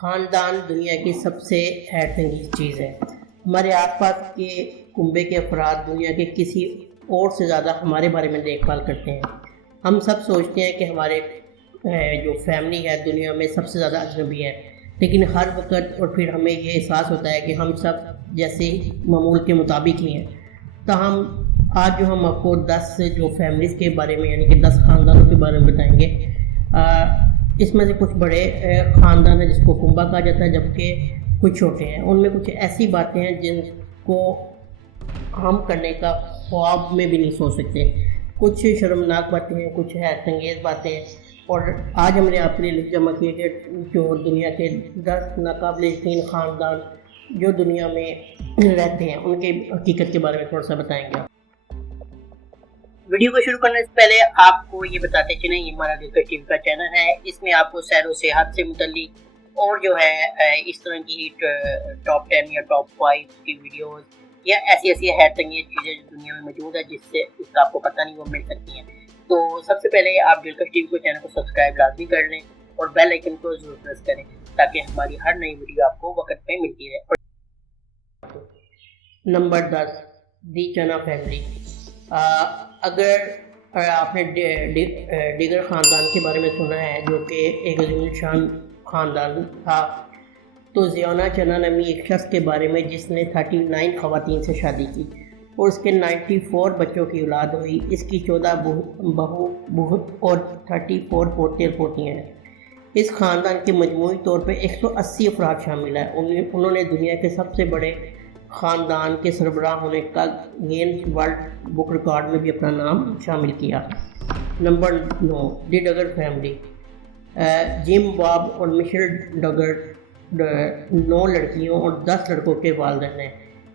خاندان دنیا کی سب سے حیرت انگیز چیز ہے۔ ہمارے آس پاس کے کنبے کے افراد دنیا کے کسی اور سے زیادہ ہمارے بارے میں دیکھ بھال کرتے ہیں۔ ہم سب سوچتے ہیں کہ ہمارے جو فیملی ہے دنیا میں سب سے زیادہ اجنبی ہے، لیکن ہر وقت اور پھر ہمیں یہ احساس ہوتا ہے کہ ہم سب جیسے معمول کے مطابق ہی ہیں۔ تاہم آج جو ہم آپ کو 10 جو فیملیز کے بارے میں یعنی کہ 10 خاندانوں کے بارے میں بتائیں گے، اس میں سے کچھ بڑے خاندان ہیں جس کو کنبہ کہا جاتا ہے، جبکہ کچھ چھوٹے ہیں۔ ان میں کچھ ایسی باتیں ہیں جن کو ہم کرنے کا خواب میں بھی نہیں سوچ سکتے۔ کچھ شرمناک باتیں ہیں، کچھ حیرت انگیز باتیں ہیں، اور آج ہم نے آپ کے لیے لکھ جمع کیے کہ جو دنیا کے 10 ناقابل یقین خاندان جو دنیا میں رہتے ہیں ان کے حقیقت کے بارے میں تھوڑا سا بتائیں گے۔ ویڈیو کو شروع کرنے سے پہلے آپ کو یہ بتاتے چلیں یہ ہمارا دلکش ٹی وی کا چینل ہے، اس میں آپ کو سیر و سیاحت سے متعلق اور جو ہے اس طرح کی ٹاپ 10 یا ٹاپ 5 کی ویڈیوز یا ایسی حیرت انگیز چیزیں جو دنیا میں موجود ہے جس سے اس کا آپ کو پتہ نہیں وہ مل سکتی ہیں۔ تو سب سے پہلے آپ دلکش ٹی وی کو چینل کو سبسکرائب لازمی کر لیں اور بیل آئیکن کو ضرور پریس کریں تاکہ ہماری ہر نئی ویڈیو آپ کو وقت پہ ملتی رہے۔ نمبر 10، دی چنا فیملی۔ اگر آپ نے دیگر خاندان کے بارے میں سنا ہے جو کہ ایک عظیم الشان خاندان تھا، تو زیونا چنا نامی ایک شخص کے بارے میں جس نے 39 خواتین سے شادی کی اور اس کے 94 بچوں کی اولاد ہوئی۔ اس کی 14 بہو بہت اور 34 پوتے اور پوتیاں ہیں۔ اس خاندان کے مجموعی طور پہ 180 افراد شامل ہیں۔ انہوں نے دنیا کے سب سے بڑے خاندان کے سربراہ ہونے کا گینس ورلڈ بک ریکارڈ میں بھی اپنا نام شامل کیا۔ نمبر 9، دی ڈگر فیملی۔ جم، باب اور مشیل ڈگر 9 لڑکیوں اور 10 لڑکوں کے والدین ہیں،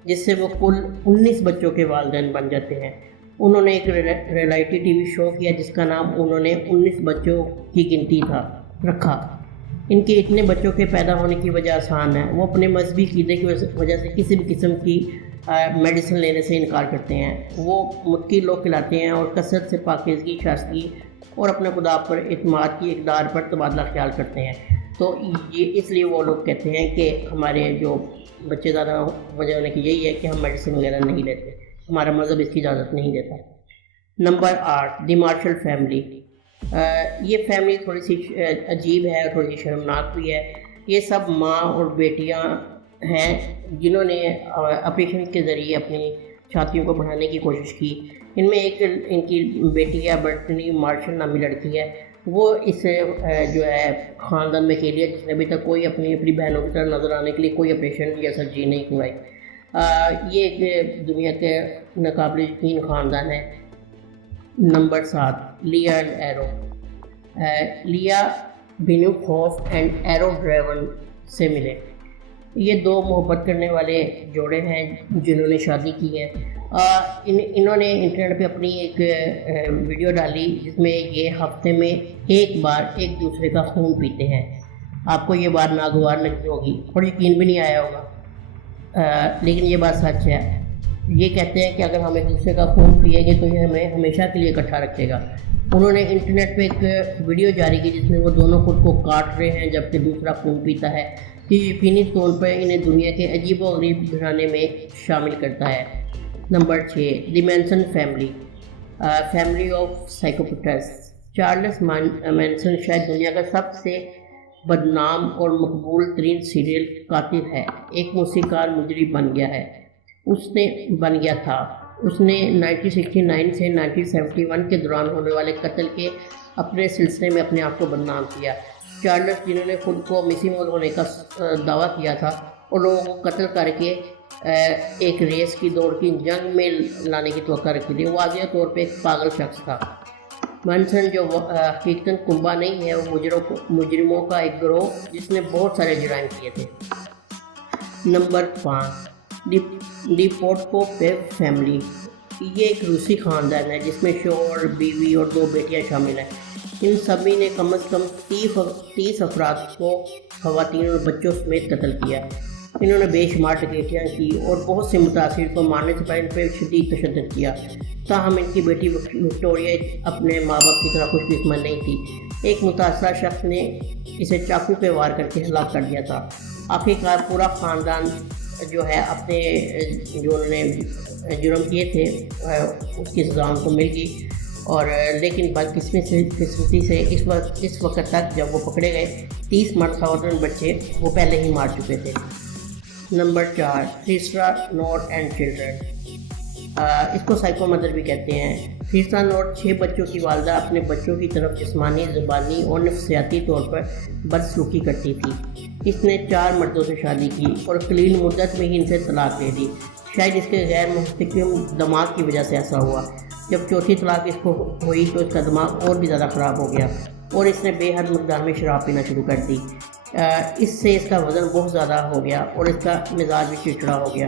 جس سے وہ کل 19 بچوں کے والدین بن جاتے ہیں۔ انہوں نے ایک ریئلٹی ٹی وی شو کیا جس کا نام انہوں نے 19 بچوں کی گنتی رکھا۔ ان کے اتنے بچوں کے پیدا ہونے کی وجہ آسان ہے، وہ اپنے مذہبی عقیدے کی وجہ سے کسی بھی قسم کی میڈیسن لینے سے انکار کرتے ہیں۔ وہ متقی لوگ کہلاتے ہیں اور کثرت سے پاکیزگی، شائستگی اور اپنے خدا پر اعتماد کی اقدار پر تبادلہ خیال کرتے ہیں۔ تو یہ اس لیے وہ لوگ کہتے ہیں کہ ہمارے جو بچے زیادہ وجہ ہونے کی یہی ہے کہ ہم میڈیسن وغیرہ نہیں لیتے، ہمارا مذہب اس کی اجازت نہیں دیتا۔ نمبر 8، دی مارشل فیملی۔ یہ فیملی تھوڑی سی عجیب ہے اور تھوڑی سی شرمناک بھی ہے۔ یہ سب ماں اور بیٹیاں ہیں جنہوں نے آپریشن کے ذریعے اپنی چھاتیوں کو بڑھانے کی کوشش کی۔ ان میں ایک ان کی بیٹی ہے برٹنی مارشل نامی لڑکی ہے، وہ اس جو ہے خاندان میں اکیلی ہے جس نے ابھی تک کوئی اپنی بہنوں کی طرح نظر آنے کے لیے کوئی آپریشن یا سرجری نہیں کروائی۔ یہ ایک دنیا کے ناقابل یقین خاندان ہے۔ نمبر 7، لیا اینڈ ایرو۔ لیا بینو خوف اینڈ ایرو ڈریون سے ملے۔ یہ 2 محبت کرنے والے جوڑے ہیں جنہوں نے شادی کی ہے۔ انہوں نے انٹرنیٹ پہ اپنی ایک ویڈیو ڈالی جس میں یہ ہفتے میں ایک بار ایک دوسرے کا خون پیتے ہیں۔ آپ کو یہ بات ناگوار لگی ہوگی اور یقین بھی نہیں آیا ہوگا، لیکن یہ بات سچ ہے۔ یہ کہتے ہیں کہ اگر ہم ایک دوسرے کا خون پیئیں گے تو یہ ہمیں ہمیشہ کے لیے اکٹھا رکھے گا۔ انہوں نے انٹرنیٹ پہ ایک ویڈیو جاری کی جس میں وہ دونوں خود کو کاٹ رہے ہیں جبکہ دوسرا خون پیتا ہے۔ یہ یقینی طور پر انہیں دنیا کے عجیب و غریب گھرانے میں شامل کرتا ہے۔ Number 6، the Manson family. Family of psychopaths. Charles Manson شاید دنیا کا سب سے بدنام اور مقبول ترین سیریل قاتل ہے۔ ایک موسیقار مجری بن گیا تھا۔ اس نے 1969 سے 1971 کے دوران ہونے والے قتل کے اپنے سلسلے میں اپنے آپ کو بدنام کیا۔ چارلس، جنہوں نے خود کو مسیمول ہونے کا دعویٰ کیا تھا اور لوگوں کو قتل کر کے ایک ریس کی دوڑ کی جنگ میں لانے کی توقع رکھی تھی، وہ واضح طور پہ ایک پاگل شخص تھا۔ مینسن جو حقیقتاً کنبہ نہیں ہے، وہ مجرموں کا ایک گروہ جس نے بہت سارے جرائم کیے تھے۔ نمبر 5، دی پوٹکوپیو فیملی۔ یہ ایک روسی خاندان ہے جس میں شوہر، بیوی اور 2 بیٹیاں شامل ہیں۔ ان سبھی نے کم از کم 30 افراد کو خواتین اور بچوں سمیت قتل کیا۔ انہوں نے بے شمار ڈکیتیاں کی اور بہت سے متاثرین کو مارنے سے پہلے ان پہ شدید تشدد کیا۔ تاہم ان کی بیٹی وکٹوریا اپنے ماں باپ کی طرح خوش قسمت نہیں تھی۔ ایک متاثرہ شخص نے اسے چاقو پہ وار کر کے ہلاک کر دیا تھا۔ آخرکار پورا خاندان جو ہے اپنے جو انہوں نے جرم کیے تھے اس کی سزا ان کو مل گئی، اور لیکن بدقسمتی سے اس وقت تک جب وہ پکڑے گئے 30 مرد خواتین بچے وہ پہلے ہی مار چکے تھے۔ نمبر 4، تیسرا نوٹ اینڈ چلڈرن، اس کو سائیکو مدر بھی کہتے ہیں۔ تیسرا نوٹ 6 بچوں کی والدہ اپنے بچوں کی طرف جسمانی، زبانی اور نفسیاتی طور پر بدسلوکی کرتی تھی۔ اس نے 4 مردوں سے شادی کی اور قلیل مدت میں ہی ان سے طلاق دے دی۔ شاید اس کے غیر مستحکم دماغ کی وجہ سے ایسا ہوا۔ جب چوتھی طلاق اس کو ہوئی تو اس کا دماغ اور بھی زیادہ خراب ہو گیا اور اس نے بے حد مقدار میں شراب پینا شروع کر دی۔ اس سے اس کا وزن بہت زیادہ ہو گیا اور اس کا مزاج بھی چڑچڑا ہو گیا۔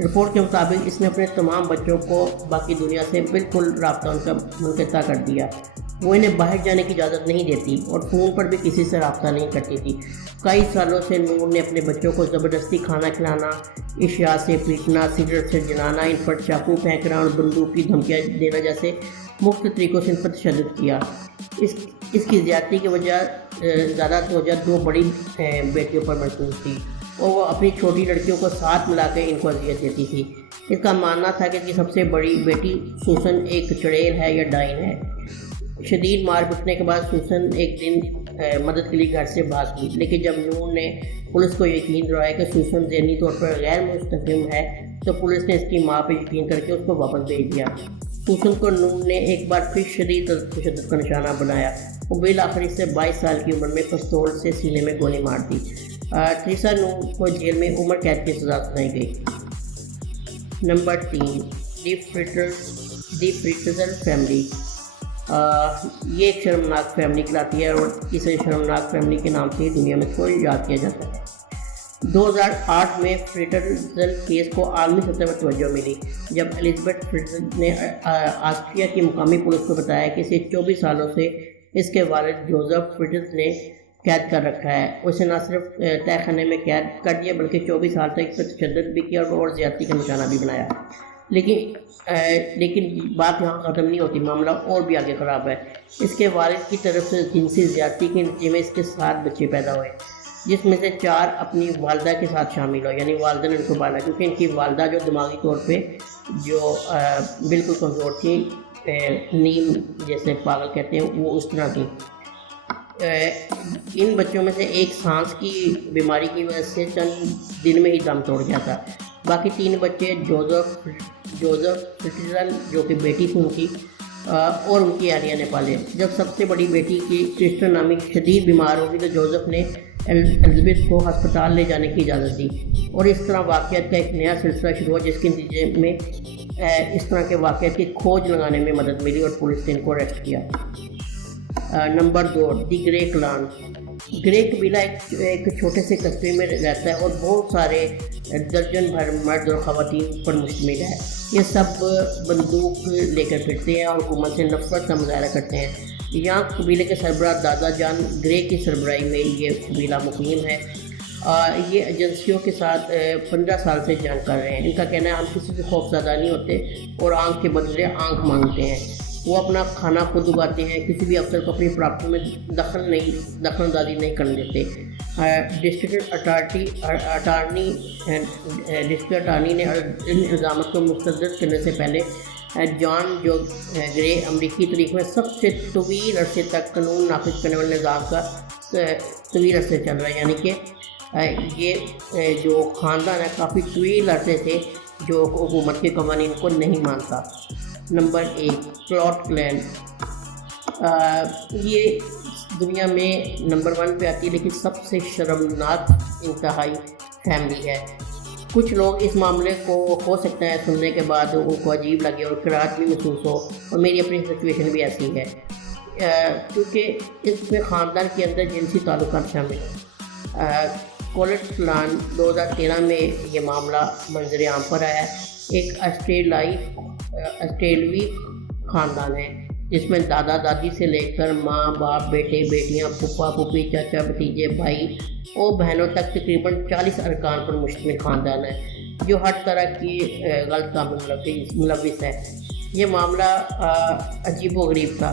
رپورٹ کے مطابق اس نے اپنے تمام بچوں کو باقی دنیا سے بالکل رابطہ ان کا منقطع کر دیا۔ وہ انہیں باہر جانے کی اجازت نہیں دیتی اور فون پر بھی کسی سے رابطہ نہیں کرتی تھی۔ کئی سالوں سے نور نے اپنے بچوں کو زبردستی کھانا کھلانا، اشیاء سے پیٹنا، سگریٹ سے جلانا، ان پر چاقو پھینکنا اور بندوق کی دھمکیاں دینا جیسے مختلف طریقوں سے ان پر تشدد کیا۔ اس کی زیادتی کی زیادہ توجہ 2 بڑی بیٹیوں پر مرکوز تھی اور وہ اپنی چھوٹی لڑکیوں کو ساتھ ملا کے ان کو اذیت دیتی تھی۔ اس کا ماننا تھا کہ سب سے بڑی بیٹی سوسن ایک چڑیل ہے یا ڈائن ہے۔ شدید مار پٹنے کے بعد سوسن ایک دن مدد کے لیے گھر سے بھاگ گئی، لیکن جب نور نے پولیس کو یقین دلایا کہ سوسن ذہنی طور پر غیر مستحکم ہے تو پولیس نے اس کی ماں پہ یقین کر کے اس کو واپس بھیج دیا۔ سوسن کو نور نے ایک بار پھر شدید تشدد کا نشانہ بنایا۔ وہ بالآخر اس سے 22 سال کی عمر میں پستول سے سینے میں گولی مار دی۔ تیسرا نور کو جیل میں عمر قید کی سزا سنائی گئی۔ نمبر 3، دی فریٹزل فیملی، یہ ایک شرمناک فیملی کہلاتی ہے اور اسے شرمناک فیملی کے نام سے ہی دنیا میں اس کو یاد کیا جاتا ہے۔ 2008 میں فریٹزل کیس کو عالمی سطح پر توجہ ملی جب الزبتھ فریٹزل نے آسٹریا کی مقامی پولیس کو بتایا کہ اسے 24 سالوں سے اس کے والد جوزف فریٹزل نے قید کر رکھا ہے۔ اسے نہ صرف تہہ خانے میں قید کر دیا بلکہ 24 سال تک اس پر تشدد بھی کیا اور زیادتی کا نشانہ بھی بنایا۔ لیکن بات یہاں ختم نہیں ہوتی، معاملہ اور بھی آگے خراب ہے۔ اس کے والد کی طرف سے جنسی زیادتی کے نتیجے میں اس کے 7 بچے پیدا ہوئے، جس میں سے 4 اپنی والدہ کے ساتھ شامل ہوئے، یعنی والدہ نے ان کو پالا، کیونکہ ان کی والدہ جو دماغی طور پہ جو بالکل کمزور تھی، نیم جیسے پاگل کہتے ہیں، وہ اس طرح تھی۔ ان بچوں میں سے ایک سانس کی بیماری کی وجہ سے چند دن میں ہی دم توڑ گیا تھا۔ باقی 3 بچے جوزف فریٹزل جو کہ بیٹی تھی ان کی اور ان کی اہلیہ نے پالے۔ جب سب سے بڑی بیٹی کی کرسٹن نامی شدید بیمار ہوگی تو جوزف نے الزبتھ کو ہسپتال لے جانے کی اجازت دی اور اس طرح واقعات کا ایک نیا سلسلہ شروع ہوا، جس کے نتیجے میں اس طرح کے واقعات کی کھوج لگانے میں مدد ملی اور پولیس نے ان کو اریسٹ کیا۔ نمبر 2، دی گرے کلان۔ گرے قبیلہ ایک چھوٹے سے قصبے میں رہتا ہے اور بہت سارے درجن بھر مرد اور خواتین پر مشتمل ہے۔ یہ سب بندوق لے کر پھرتے ہیں اور حکومت سے نفرت کا مظاہرہ کرتے ہیں۔ یہاں قبیلے کے سربراہ دادا جان گرے کی سربراہی میں یہ قبیلہ مقیم ہے۔ یہ ایجنسیوں کے ساتھ 15 سال سے جنگ کر رہے ہیں۔ ان کا کہنا ہے ہم کسی سے خوف زدہ نہیں ہوتے اور آنکھ کے بدلے آنکھ مانگتے ہیں۔ وہ اپنا کھانا خود اگاتے ہیں، کسی بھی افسر کو اپنی پراپرٹی میں دخل اندازی نہیں کرنے دیتے۔ ڈسٹرکٹ اٹارنی نے ان الزامات کو مسترد کرنے سے پہلے جان جو گرے امریکی تاریخ میں سب سے طویل عرصے تک قانون نافذ کرنے والے نظام کا طویل عرصے چل رہا ہے، یعنی کہ یہ جو خاندان ہے کافی طویل عرصے سے جو حکومت کے قوانین کو نہیں مانتا۔ نمبر 1، کلاٹ کلین، یہ دنیا میں نمبر 1 پہ آتی ہے لیکن سب سے شرمناک انتہائی فیملی ہے۔ کچھ لوگ اس معاملے کو ہو سکتا ہے سننے کے بعد ان کو عجیب لگے اور کراہت بھی محسوس ہو، اور میری اپنی سچویشن بھی ایسی ہے، کیونکہ اس میں خاندان کے اندر جنسی تعلقات شامل ہیں۔ کولٹ کلان 2013 میں یہ معاملہ منظر عام پر آیا ہے۔ ایک آسٹریلوی خاندان ہے جس میں دادا دادی سے لے کر ماں باپ، بیٹے بیٹیاں، پھپھا پھوپھی، چاچا بھتیجے، بھائی اور بہنوں تک تقریباً 40 ارکان پر مشتمل خاندان ہے جو ہر طرح کی غلط کام میں ملوث ہے۔ یہ معاملہ عجیب و غریب تھا۔